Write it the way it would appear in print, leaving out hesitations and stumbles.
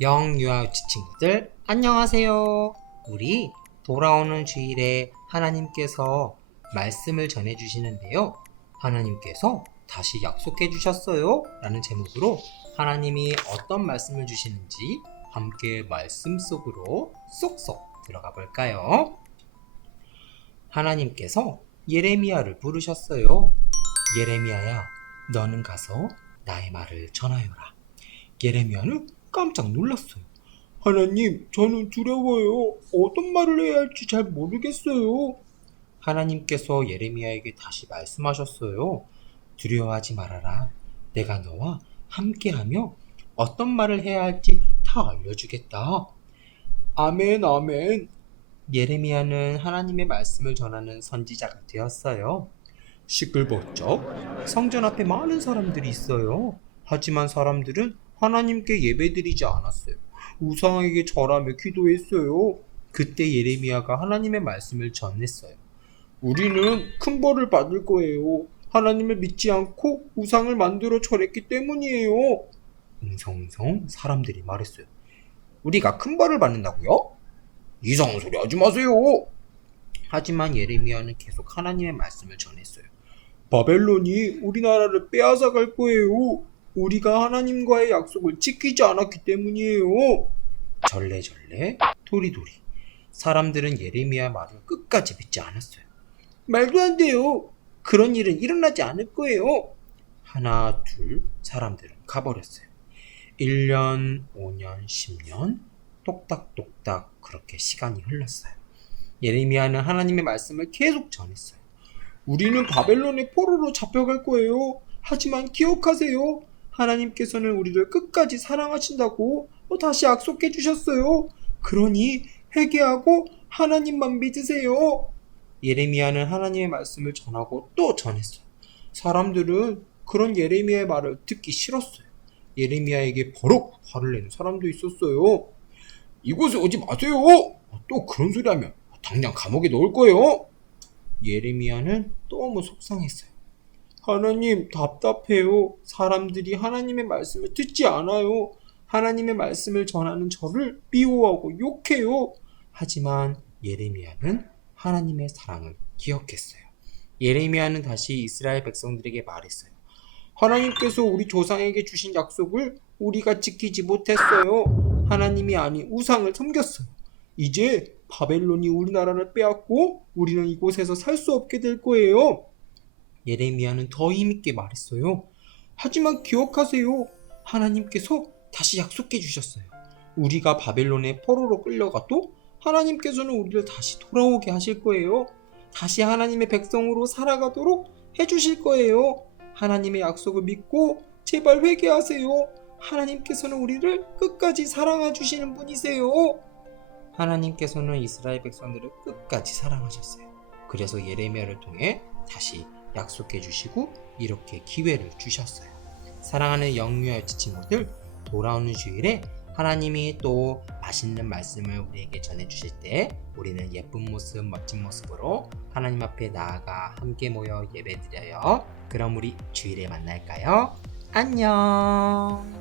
영유아유치 친구들 안녕하세요. 우리 돌아오는 주일에 하나님께서 말씀을 전해주시는데요. 하나님께서 다시 약속해 주셨어요 라는 제목으로 하나님이 어떤 말씀을 주시는지 함께 말씀 속으로 쏙쏙 들어가 볼까요? 하나님께서 예레미야를 부르셨어요. 예레미야야, 너는 가서 나의 말을 전하여라. 예레미야는 깜짝 놀랐어요. 하나님, 저는 두려워요. 어떤 말을 해야 할지 잘 모르겠어요. 하나님께서 예레미야에게 다시 말씀하셨어요. 두려워하지 말아라. 내가 너와 함께하며 어떤 말을 해야 할지 다 알려주겠다. 아멘, 아멘. 예레미야는 하나님의 말씀을 전하는 선지자가 되었어요. 시끌벅적 성전 앞에 많은 사람들이 있어요. 하지만 사람들은 하나님께 예배드리지 않았어요. 우상에게 절하며 기도했어요. 그때 예레미야가 하나님의 말씀을 전했어요. 우리는 큰 벌을 받을 거예요. 하나님을 믿지 않고 우상을 만들어 절했기 때문이에요. 웅성웅성 사람들이 말했어요. 우리가 큰 벌을 받는다고요? 이상한 소리 하지 마세요. 하지만 예레미야는 계속 하나님의 말씀을 전했어요. 바벨론이 우리나라를 빼앗아 갈 거예요. 우리가 하나님과의 약속을 지키지 않았기 때문이에요. 절레절레 도리도리 사람들은 예레미야 말을 끝까지 믿지 않았어요. 말도 안 돼요. 그런 일은 일어나지 않을 거예요. 하나 둘 사람들은 가버렸어요. 1년, 5년, 10년 똑딱똑딱 그렇게 시간이 흘렀어요. 예레미야는 하나님의 말씀을 계속 전했어요. 우리는 바벨론의 포로로 잡혀갈 거예요. 하지만 기억하세요. 하나님께서는 우리를 끝까지 사랑하신다고 다시 약속해 주셨어요. 그러니 회개하고 하나님만 믿으세요. 예레미야는 하나님의 말씀을 전하고 또 전했어요. 사람들은 그런 예레미야의 말을 듣기 싫었어요. 예레미야에게 버럭 화를 내는 사람도 있었어요. 이곳에 오지 마세요. 또 그런 소리 하면 당장 감옥에 넣을 거예요. 예레미야는 너무 속상했어요. 하나님, 답답해요. 사람들이 하나님의 말씀을 듣지 않아요. 하나님의 말씀을 전하는 저를 미워하고 욕해요. 하지만 예레미야는 하나님의 사랑을 기억했어요. 예레미야는 다시 이스라엘 백성들에게 말했어요. 하나님께서 우리 조상에게 주신 약속을 우리가 지키지 못했어요. 하나님이 아닌 우상을 섬겼어요. 이제 바벨론이 우리나라를 빼앗고 우리는 이곳에서 살 수 없게 될 거예요. 예레미야는 더 힘있게 말했어요. 하지만 기억하세요. 하나님께서 다시 약속해 주셨어요. 우리가 바벨론의 포로로 끌려가도 하나님께서는 우리를 다시 돌아오게 하실 거예요. 다시 하나님의 백성으로 살아가도록 해주실 거예요. 하나님의 약속을 믿고 제발 회개하세요. 하나님께서는 우리를 끝까지 사랑해 주시는 분이세요. 하나님께서는 이스라엘 백성들을 끝까지 사랑하셨어요. 그래서 예레미야를 통해 다시 약속해 주시고 이렇게 기회를 주셨어요. 사랑하는 영유아유치 친구들, 돌아오는 주일에 하나님이 또 맛있는 말씀을 우리에게 전해 주실 때 우리는 예쁜 모습, 멋진 모습으로 하나님 앞에 나아가 함께 모여 예배드려요. 그럼 우리 주일에 만날까요? 안녕.